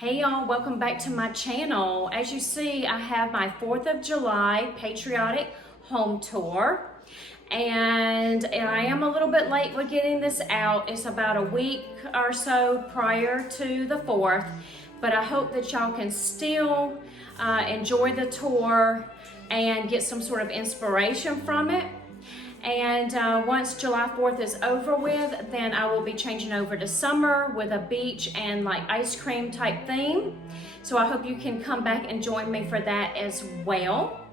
Hey y'all, welcome back to my channel. As you see, I have my 4th of July patriotic home tour. And I am a little bit late with getting this out. It's about a week or so prior to the 4th. But I hope that y'all can still enjoy the tour and get some sort of inspiration from it. And once July 4th is over with, then I will be changing over to summer with a beach and like ice cream type theme. So I hope you can come back and join me for that as well.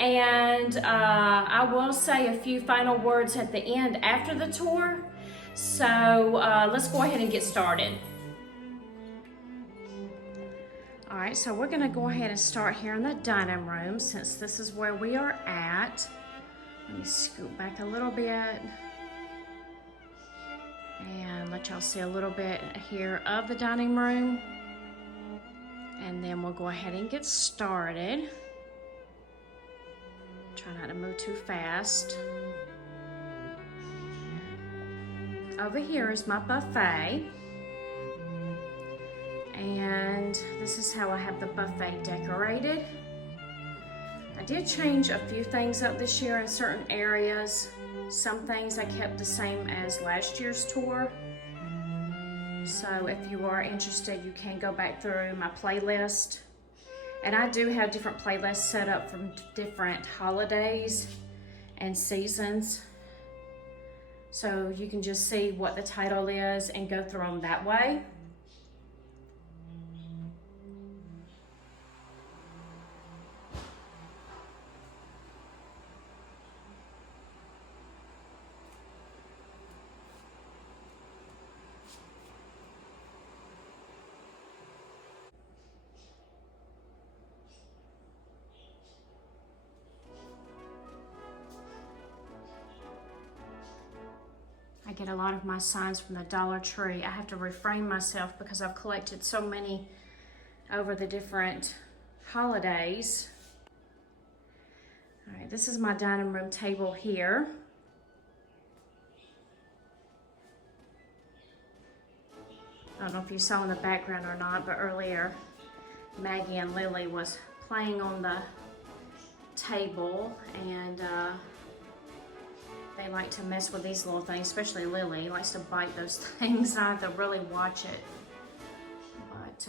And I will say a few final words at the end after the tour. So let's go ahead and get started. All right, so we're gonna go ahead and start here in the dining room since this is where we are at. Let me scoot back a little bit and let y'all see a little bit here of the dining room. And then we'll go ahead and get started. Try not to move too fast. Over here is my buffet. And this is how I have the buffet decorated. I did change a few things up this year in certain areas. Some things I kept the same as last year's tour. So if you are interested, you can go back through my playlist. And I do have different playlists set up from different holidays and seasons. So you can just see what the title is and go through them that way. I get a lot of my signs from the Dollar Tree. I have to refrain myself because I've collected so many over the different holidays. All right, this is my dining room table here. I don't know if you saw in the background or not, but earlier Maggie and Lily was playing on the table, and they like to mess with these little things, especially Lily likes to bite those things. I have to really watch it. But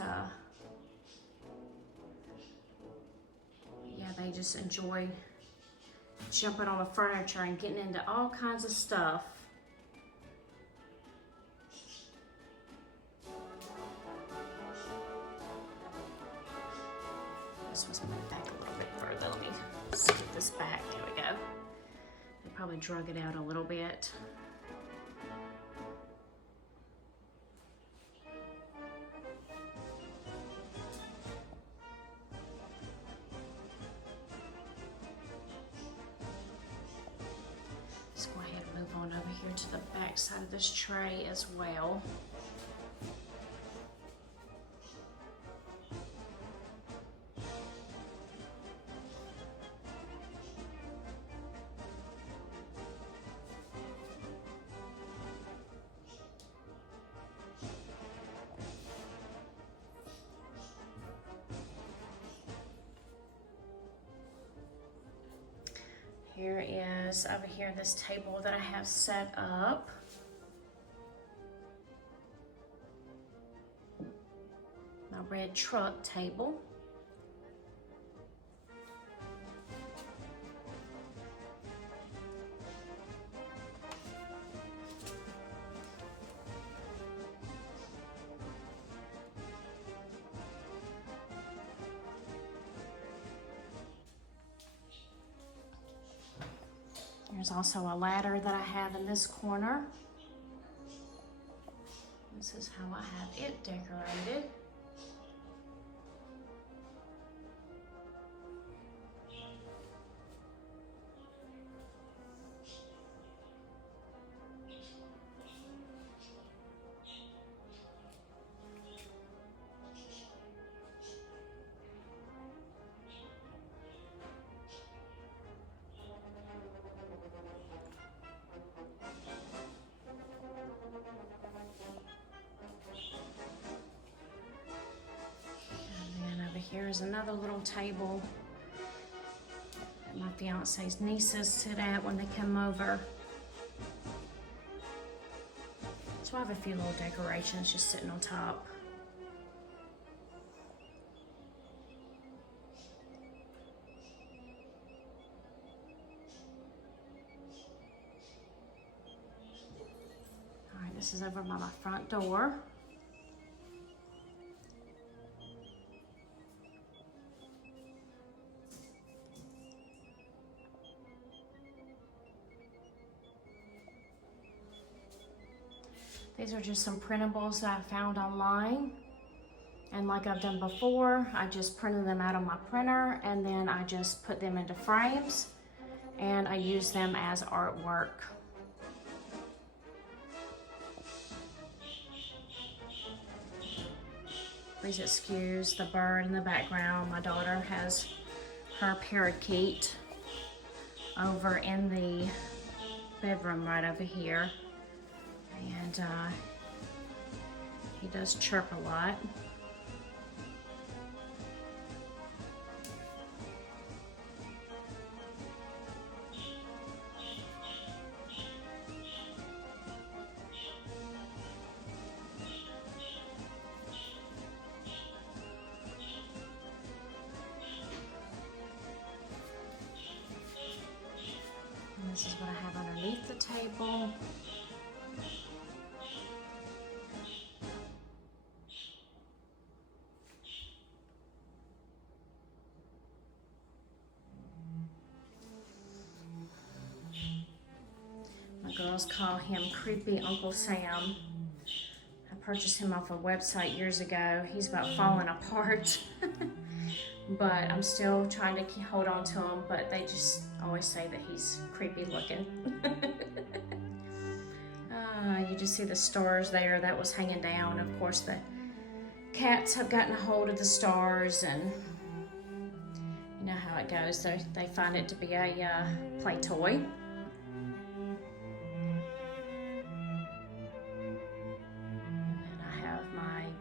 yeah, they just enjoy jumping on the furniture and getting into all kinds of stuff. This was moved back a little bit further. Let me scoot this back. There we go. They probably drug it out a little bit. Let's go ahead and move on over here to the back side of this tray as well. Here is over here this table that I have set up. My red truck table. There's also a ladder that I have in this corner. This is how I have it decorated. there's another little table that my fiance's nieces sit at when they come over. So I have a few little decorations just sitting on top. All right, this is over by my front door. These are just some printables that I found online. And like I've done before, I just printed them out on my printer and then I just put them into frames and I use them as artwork. Please excuse the bird in the background. My daughter has her parakeet over in the bedroom right over here. And he does chirp a lot. And this is what I have underneath the table. Girls call him Creepy Uncle Sam. I purchased him off a website years ago. He's about falling apart. But I'm still trying to hold on to him, but they just always say that he's creepy looking. You just see the stars there that was hanging down. Of course, the cats have gotten a hold of the stars, and you know how it goes. They find it to be a play toy.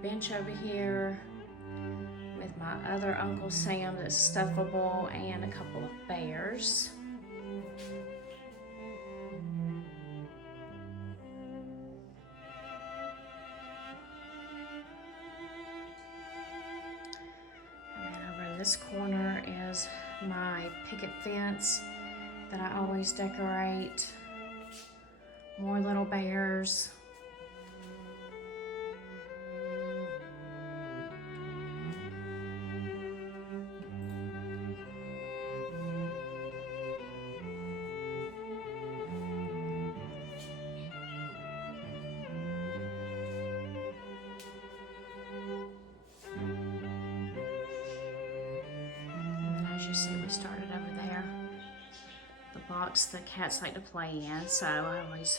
Bench over here with my other Uncle Sam that's stuffable and a couple of bears. And then over in this corner is my picket fence that I always decorate. More little bears. You see, we started over there. The box the cats like to play in, so I always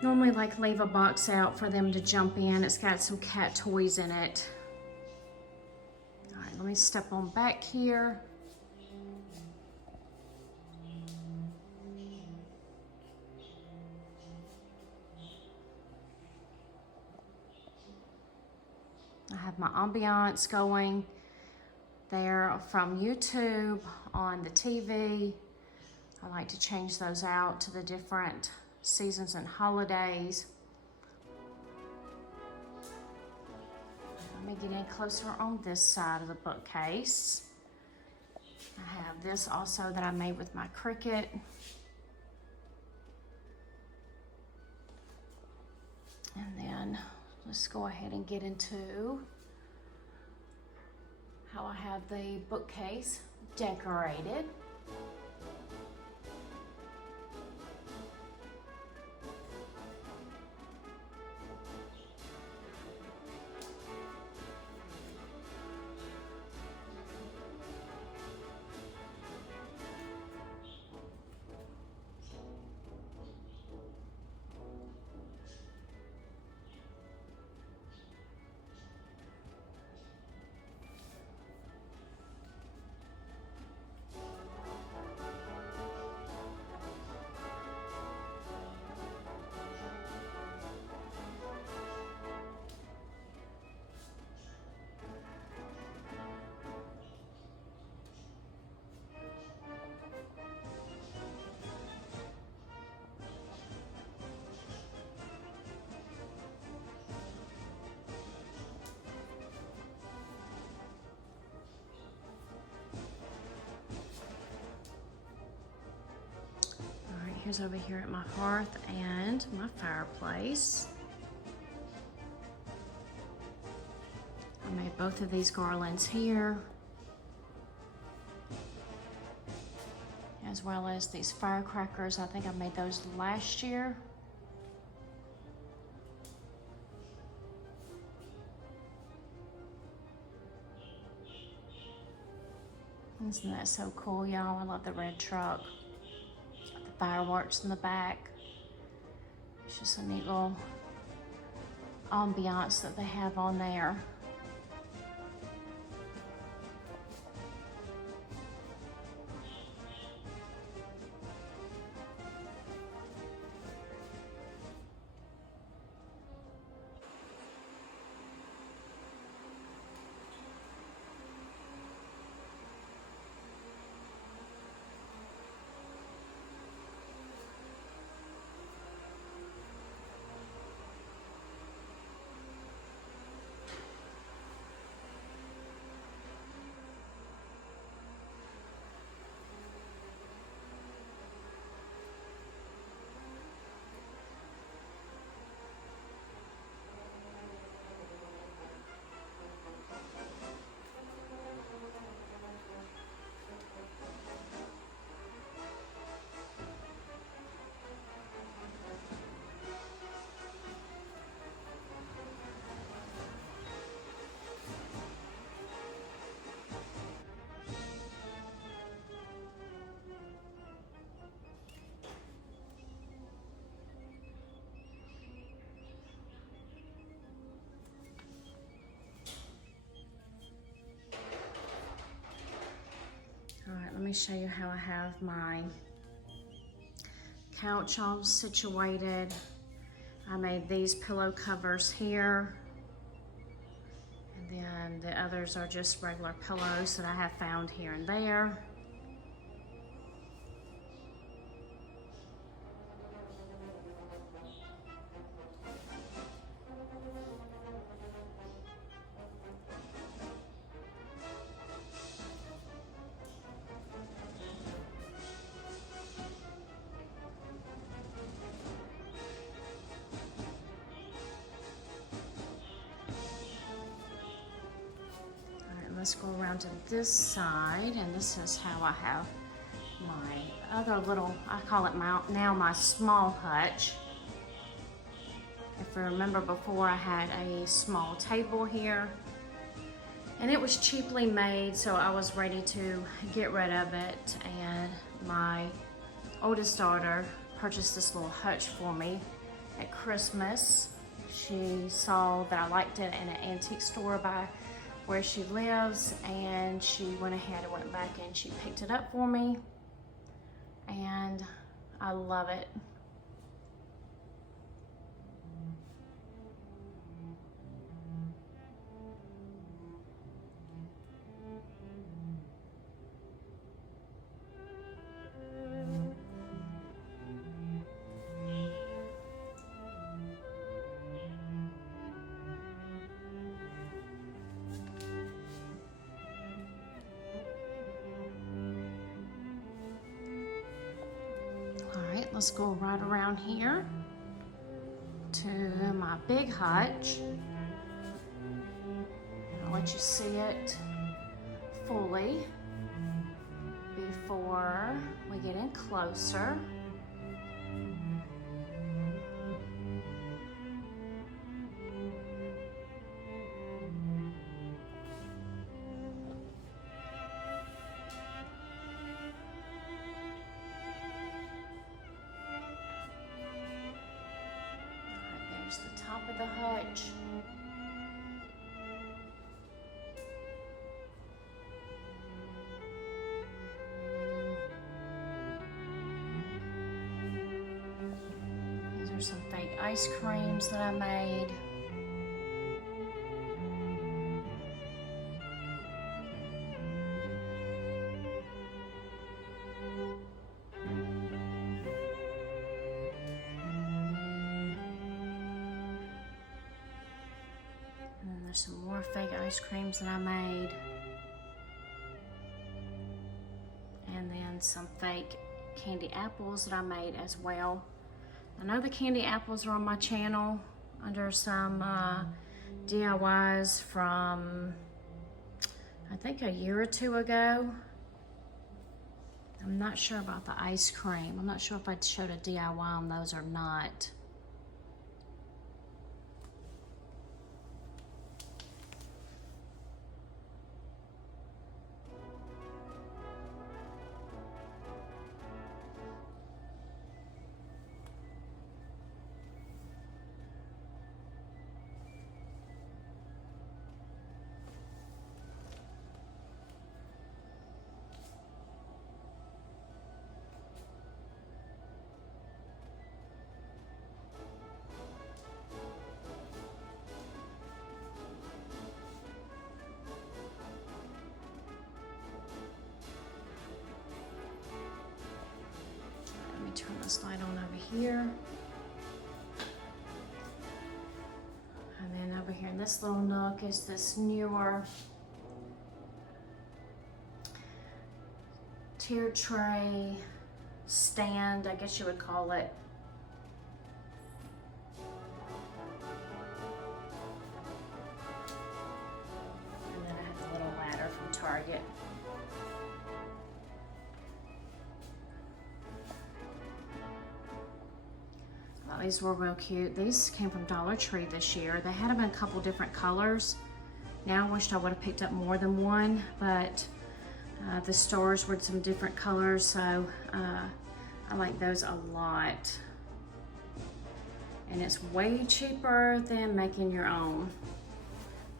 normally leave a box out for them to jump in. It's got some cat toys in it. All right, let me step on back here. I have my ambiance going there from YouTube on the TV. I like to change those out to the different seasons and holidays. Let me get in closer on this side of the bookcase. I have this also that I made with my Cricut. And then let's go ahead and get into how I have the bookcase decorated. goes over here at my hearth and my fireplace. I made both of these garlands here, as well as these firecrackers. I think I made those last year. Isn't that so cool, y'all? I love the red truck. The fireworks in the back. It's just a neat little ambiance that they have on there. All right, let me show you how I have my couch all situated. I made these pillow covers here, and then the others are just regular pillows that I have found here and there. Let's go around to this side, and this is how I have my other little, I call it now my small hutch. If you remember before, I had a small table here, and it was cheaply made, so I was ready to get rid of it, and my oldest daughter purchased this little hutch for me at Christmas. She saw that I liked it in an antique store by where she lives, and she went ahead and went back and she picked it up for me, and I love it. Let's go right around here to my big hutch. I'll let you see it fully before we get in closer. The top of the hutch. These are some fake ice creams that I made. There's some more fake ice creams that I made. And then some fake candy apples that I made as well. I know the candy apples are on my channel under some DIYs from, I think, a year or two ago. I'm not sure about the ice cream. I'm not sure if I showed a DIY on those or not. Turn this light on over here. And then over here in this little nook is this newer tier tray stand, I guess you would call it. And then I have the little ladder from Target. These were real cute. These came from Dollar Tree this year. They had them in a couple different colors. Now I wished I would have picked up more than one, but the stars were some different colors, so I like those a lot. And it's way cheaper than making your own.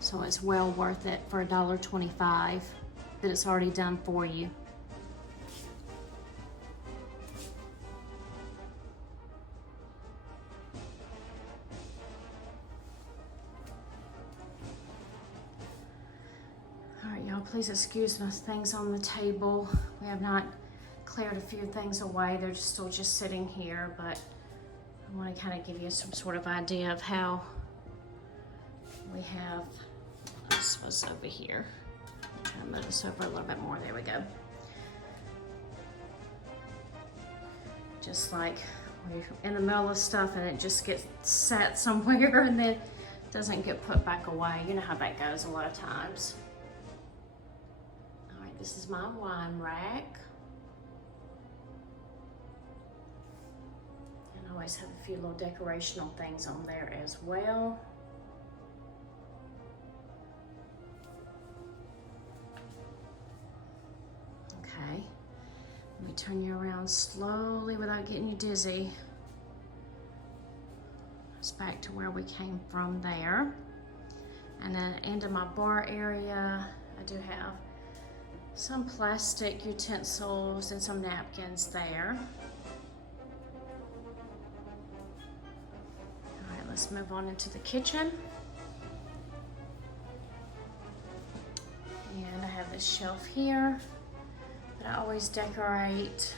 So it's well worth it for $1.25 that it's already done for you. Please excuse my things on the table. We have not cleared a few things away. They're still just sitting here, but I want to kind of give you some sort of idea of how we have this was over here. I'm trying to move this over a little bit more. There we go. Just like we're in the middle of stuff and it just gets set somewhere and then doesn't get put back away. You know how that goes a lot of times. This is my wine rack. And I always have a few little decorational things on there as well. Okay, let me turn you around slowly without getting you dizzy. It's back to where we came from there. And then into my bar area, I do have some plastic utensils and some napkins there. All right, let's move on into the kitchen. And I have this shelf here that I always decorate.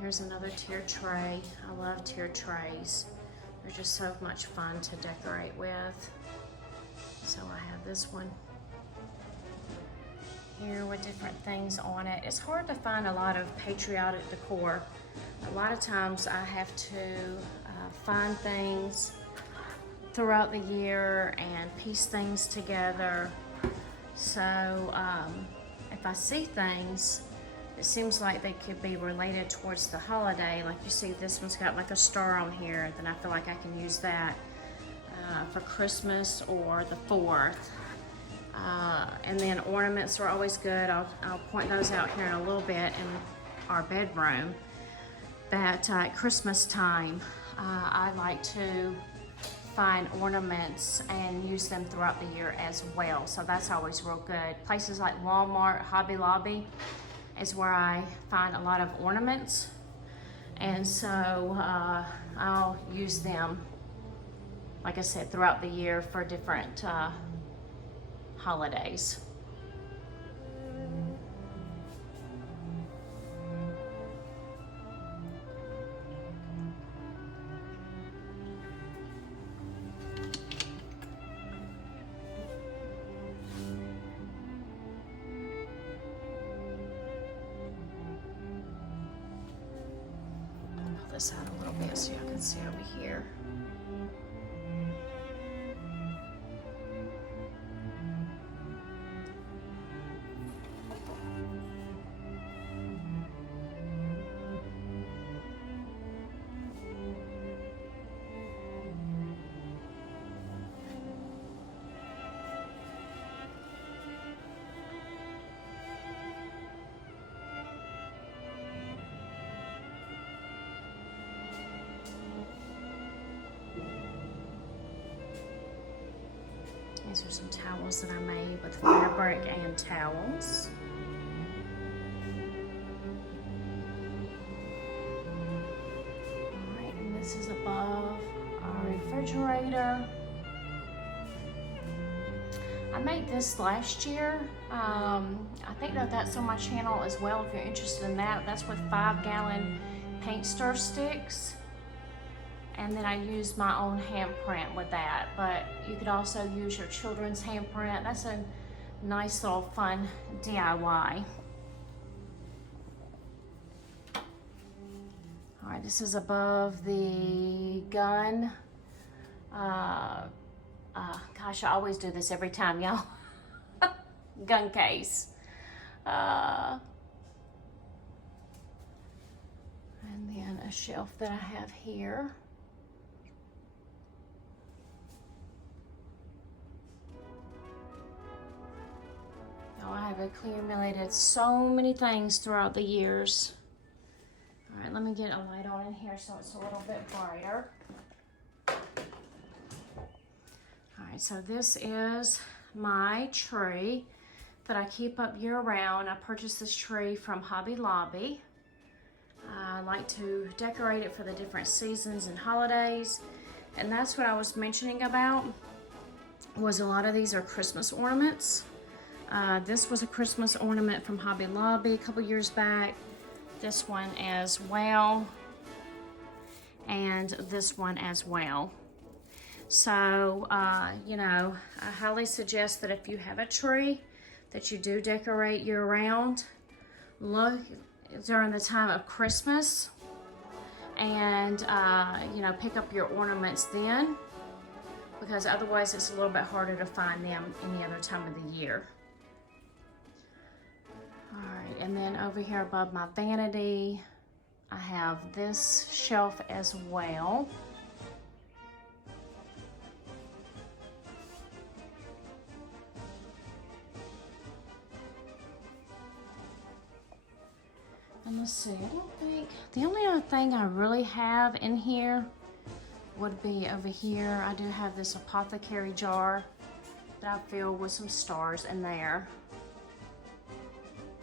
Here's another tier tray. I love tier trays. They're just so much fun to decorate with. So I have this one here with different things on it. It's hard to find a lot of patriotic decor. A lot of times I have to find things throughout the year and piece things together. So if I see things, it seems like they could be related towards the holiday. Like you see this one's got like a star on here, then I feel like I can use that for Christmas or the 4th. And then ornaments are always good. I'll point those out here in a little bit in our bedroom. But at Christmas time, I like to find ornaments and use them throughout the year as well. So that's always real good. Places like Walmart, Hobby Lobby is where I find a lot of ornaments. And so I'll use them, like I said, throughout the year for different holidays. This out a little bit so y'all can see over here. These are some towels that I made with fabric and towels. Alright, and this is above our refrigerator. I made this last year. I think that's on my channel as well if you're interested in that. That's with 5-gallon paint stir sticks. And then I used my own handprint with that, but you could also use your children's handprint. That's a nice little fun DIY. All right, this is above the gun. Gosh, I always do this every time, y'all. Gun case. And then a shelf that I have here. I have accumulated so many things throughout the years. All right, let me get a light on in here so it's a little bit brighter. All right, so this is my tree that I keep up year round. I purchased this tree from Hobby Lobby. I like to decorate it for the different seasons and holidays. And that's what I was mentioning about, was a lot of these are Christmas ornaments. This was a Christmas ornament from Hobby Lobby a couple years back. This one as well. And this one as well. So, you know, I highly suggest that if you have a tree that you do decorate year round, look during the time of Christmas and, you know, pick up your ornaments then, because otherwise it's a little bit harder to find them any other time of the year. All right, and then over here above my vanity, I have this shelf as well. And let's see, I don't think, the only other thing I really have in here would be over here. I do have this apothecary jar that I filled with some stars in there.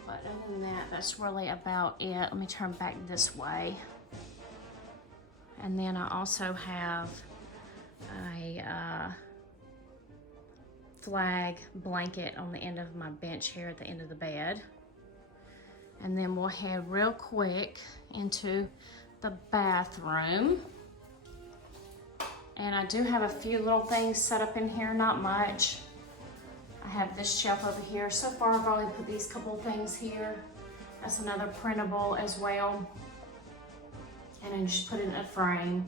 But other than that, that's really about it. Let me turn back this way. And then I also have a flag blanket on the end of my bench here at the end of the bed. And then we'll head real quick into the bathroom. And I do have a few little things set up in here, not much. I have this shelf over here. So far I've only put these couple things here. That's another printable as well. And then just put it in a frame.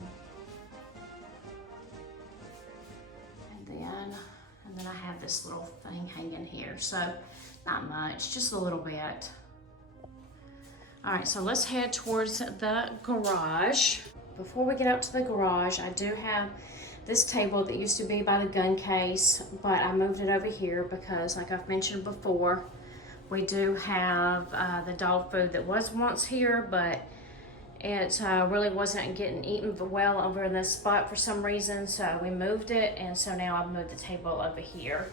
And then I have this little thing hanging here. So not much, just a little bit. All right, so let's head towards the garage. Before we get out to the garage, I do have this table that used to be by the gun case, but I moved it over here because, like I've mentioned before, we do have the dog food that was once here, but It really wasn't getting eaten well over in this spot for some reason, so we moved it, and so now I've moved the table over here.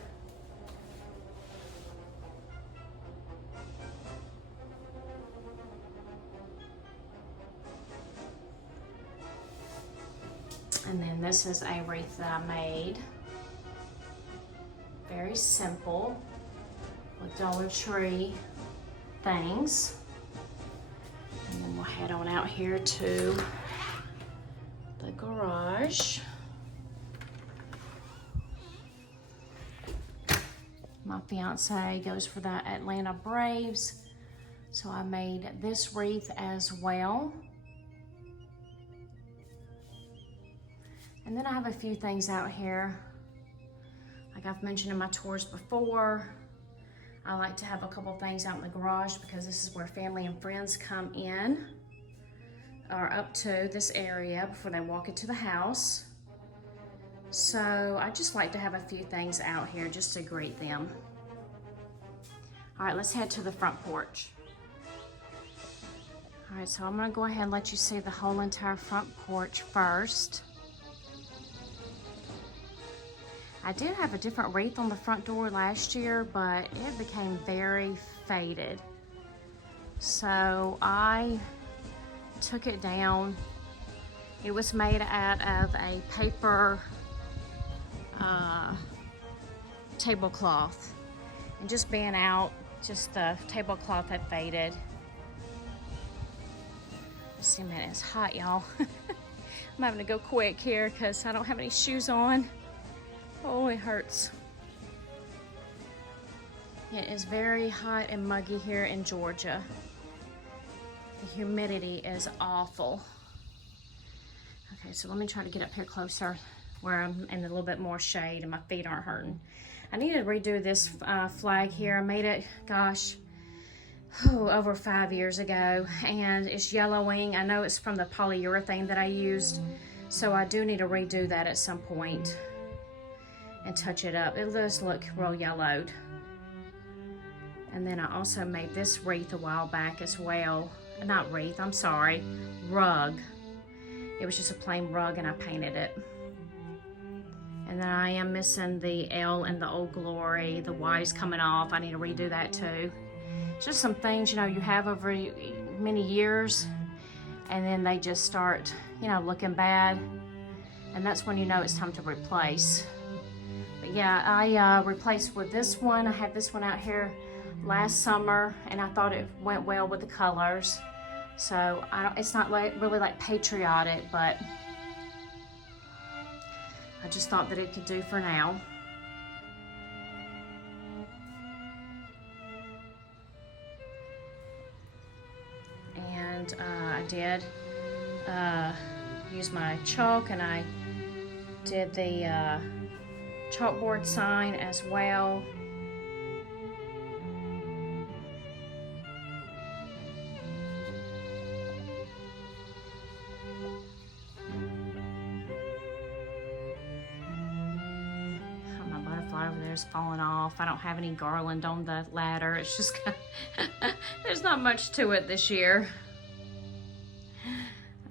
And then this is a wreath that I made. Very simple with Dollar Tree things. And then we'll head on out here to the garage. My fiance goes for the Atlanta Braves, so I made this wreath as well. And then I have a few things out here. Like I've mentioned in my tours before, I like to have a couple things out in the garage because this is where family and friends come in or up to this area before they walk into the house. So I just like to have a few things out here just to greet them. All right, let's head to the front porch. All right, so I'm gonna go ahead and let you see the whole entire front porch first. I did have a different wreath on the front door last year, but it became very faded. So I took it down. It was made out of a paper tablecloth. And just being out, just the tablecloth had faded. Just a minute, it's hot, y'all. I'm having to go quick here because I don't have any shoes on. Oh, it hurts. It is very hot and muggy here in Georgia. The humidity is awful. Okay, so let me try to get up here closer where I'm in a little bit more shade and my feet aren't hurting. I need to redo this flag here. I made it, gosh, over 5 years ago, and it's yellowing. I know it's from the polyurethane that I used, so I do need to redo that at some point and touch it up. It does look real yellowed. And then I also made this wreath a while back as well. Not wreath, I'm sorry, rug. It was just a plain rug and I painted it. And then I am missing the L and the Old Glory. The Y's coming off. I need to redo that too. Just some things, you know, you have over many years and then they just start, you know, looking bad. And that's when you know it's time to replace. But yeah, I replaced with this one. I had this one out here last summer and I thought it went well with the colors. So it's not really like patriotic, but I just thought that it could do for now. And I did use my chalk and I did the chalkboard sign as well. Over there is falling off. I don't have any garland on the ladder. It's just there's not much to it this year.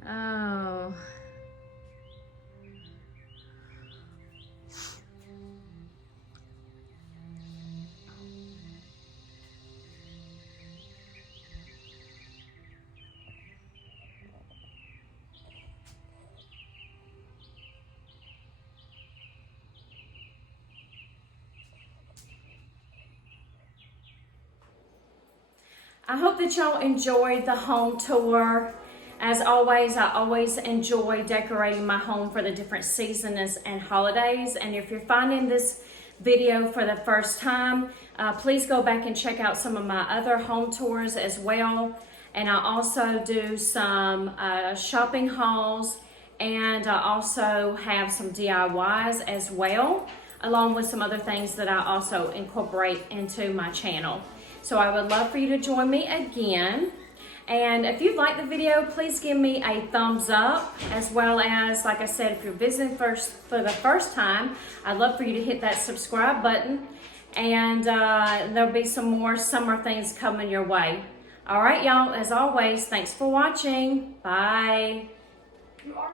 Oh. I hope that y'all enjoyed the home tour. As always, I always enjoy decorating my home for the different seasons and holidays. And if you're finding this video for the first time, please go back and check out some of my other home tours as well. And I also do some shopping hauls, and I also have some DIYs as well, along with some other things that I also incorporate into my channel. So I would love for you to join me again. And if you like the video, please give me a thumbs up, as well as, like I said, if you're visiting for the first time, I'd love for you to hit that subscribe button. And there'll be some more summer things coming your way. All right, y'all, as always, thanks for watching. Bye.